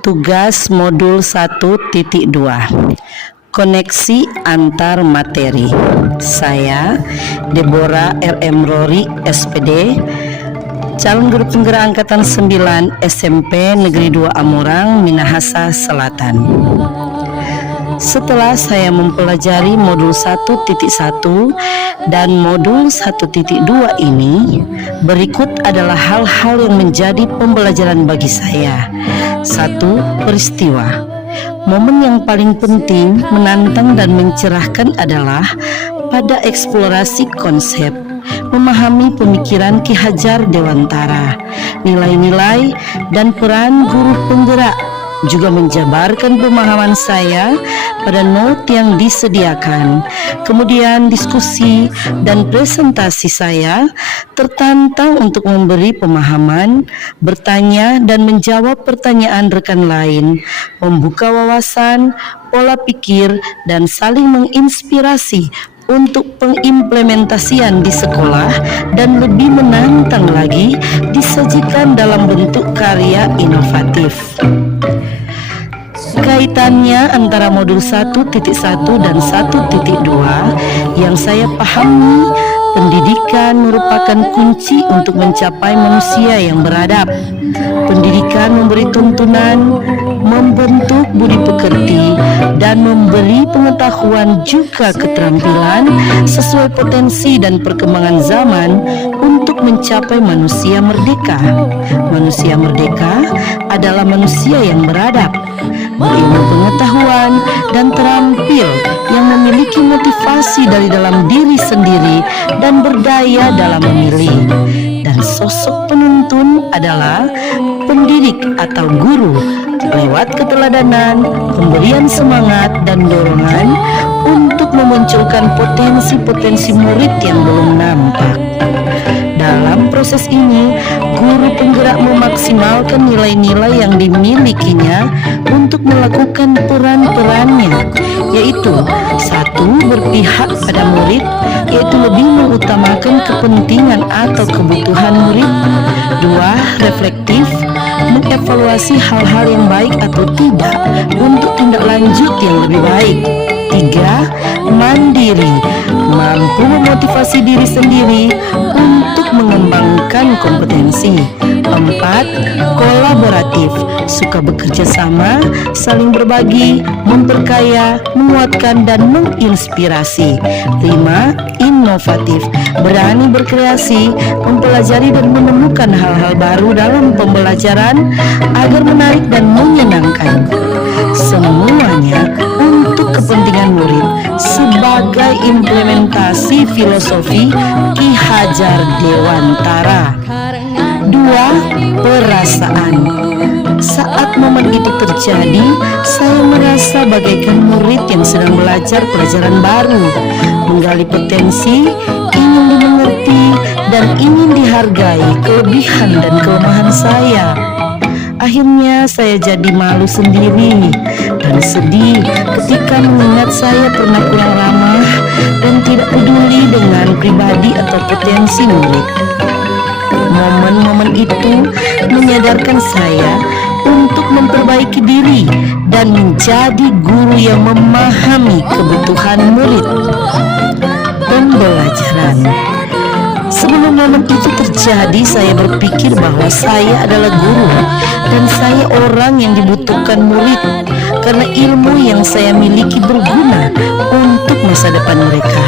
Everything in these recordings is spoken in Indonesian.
Tugas modul 1.2 Koneksi antar materi. Saya Deborah RM Rory SPD, calon guru penggerak angkatan 9 SMP Negeri 2 Amurang, Minahasa Selatan. Setelah saya mempelajari modul 1.1 dan modul 1.2 ini, berikut adalah hal-hal yang menjadi pembelajaran bagi saya. 1. Peristiwa. Momen yang paling penting, menantang dan mencerahkan adalah pada eksplorasi konsep, memahami pemikiran Ki Hajar Dewantara, nilai-nilai dan peran guru penggerak, juga menjabarkan pemahaman saya pada note yang disediakan. Kemudian diskusi dan presentasi saya tertantang untuk memberi pemahaman, bertanya dan menjawab pertanyaan rekan lain, membuka wawasan, pola pikir, dan saling menginspirasi untuk pengimplementasian di sekolah, dan lebih menantang lagi disajikan dalam bentuk karya inovatif. Kaitannya antara modul 1.1 dan 1.2 yang saya pahami, pendidikan merupakan kunci untuk mencapai manusia yang beradab. Pendidikan memberi tuntunan, membentuk budi pekerti, dan memberi pengetahuan juga keterampilan sesuai potensi dan perkembangan zaman untuk mencapai manusia merdeka. Manusia merdeka adalah manusia yang beradab, berilmu pengetahuan, dan terampil, yang memiliki motivasi dari dalam diri sendiri dan berdaya dalam memilih. Dan sosok penuntun adalah pendidik atau guru, lewat keteladanan, pemberian semangat dan dorongan untuk memunculkan potensi-potensi murid yang belum nampak. Dalam proses ini, guru penggerak memaksimalkan nilai-nilai yang dimilikinya untuk melakukan peran-perannya, yaitu 1. Berpihak pada murid, yaitu lebih mengutamakan kepentingan atau kebutuhan murid. 2. Reflektif, mengevaluasi hal-hal yang baik atau tidak untuk tindak lanjut yang lebih baik. 3. Mandiri, mampu memotivasi diri sendiri untuk mengembangkan kompetensi. 4. Kolaboratif, suka bekerja sama, saling berbagi, memperkaya, menguatkan, dan menginspirasi. 5. Inovatif, berani berkreasi, mempelajari dan menemukan hal-hal baru dalam pembelajaran agar menarik dan menyenangkan. Semuanya untuk kepentingan murid sebagai implementasi filosofi Ki Hajar Dewantara. 2. Perasaan. Saat momen itu terjadi, saya merasa bagaikan murid yang sedang belajar pelajaran baru, menggali potensi, ingin dimengerti, dan ingin dihargai kelebihan dan kelemahan saya. Akhirnya saya jadi malu sendiri dan sedih ketika mengingat saya pernah kurang ramah dan tidak peduli dengan pribadi atau potensi murid. Momen-momen itu menyadarkan saya untuk memperbaiki diri dan menjadi guru yang memahami kebutuhan murid. Pembelajaran. Sebelum momen itu terjadi, saya berpikir bahwa saya adalah guru dan saya orang yang dibutuhkan murid, karena ilmu yang saya miliki berguna untuk masa depan mereka.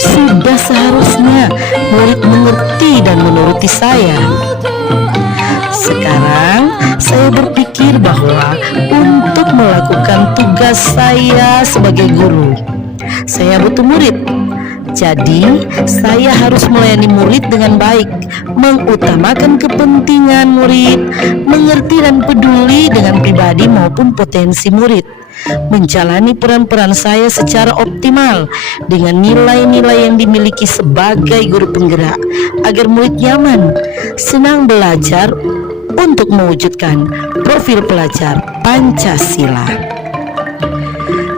Sudah seharusnya murid mengerti dan menuruti saya. Sekarang saya berpikir bahwa untuk melakukan tugas saya sebagai guru, saya butuh murid. Jadi, saya harus melayani murid dengan baik, mengutamakan kepentingan murid, mengerti dan peduli dengan pribadi maupun potensi murid, menjalani peran-peran saya secara optimal dengan nilai-nilai yang dimiliki sebagai guru penggerak, agar murid nyaman, senang belajar untuk mewujudkan profil pelajar Pancasila.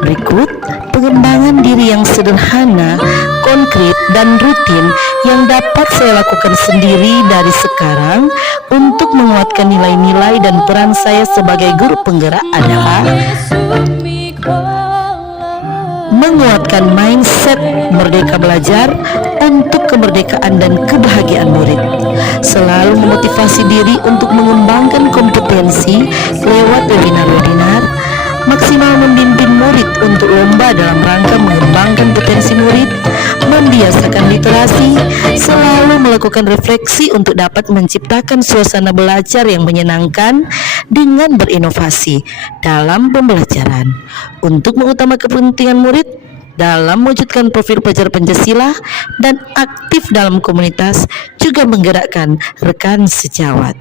Berikut pengembangan diri yang sederhana, konkret, dan rutin Yang dapat saya lakukan sendiri dari sekarang untuk menguatkan nilai-nilai dan peran saya sebagai guru penggerak adalah menguatkan mindset merdeka belajar untuk kemerdekaan dan kebahagiaan murid. Selalu memotivasi diri untuk mengembangkan kompetensi lewat webinar-webinar, maksimal membimbing murid untuk lomba dalam rangka mengembangkan potensi murid, membiasakan literasi, selalu melakukan refleksi untuk dapat menciptakan suasana belajar yang menyenangkan dengan berinovasi dalam pembelajaran untuk mengutamakan kepentingan murid dalam mewujudkan profil pelajar Pancasila dan aktif dalam komunitas, juga menggerakkan rekan sejawat.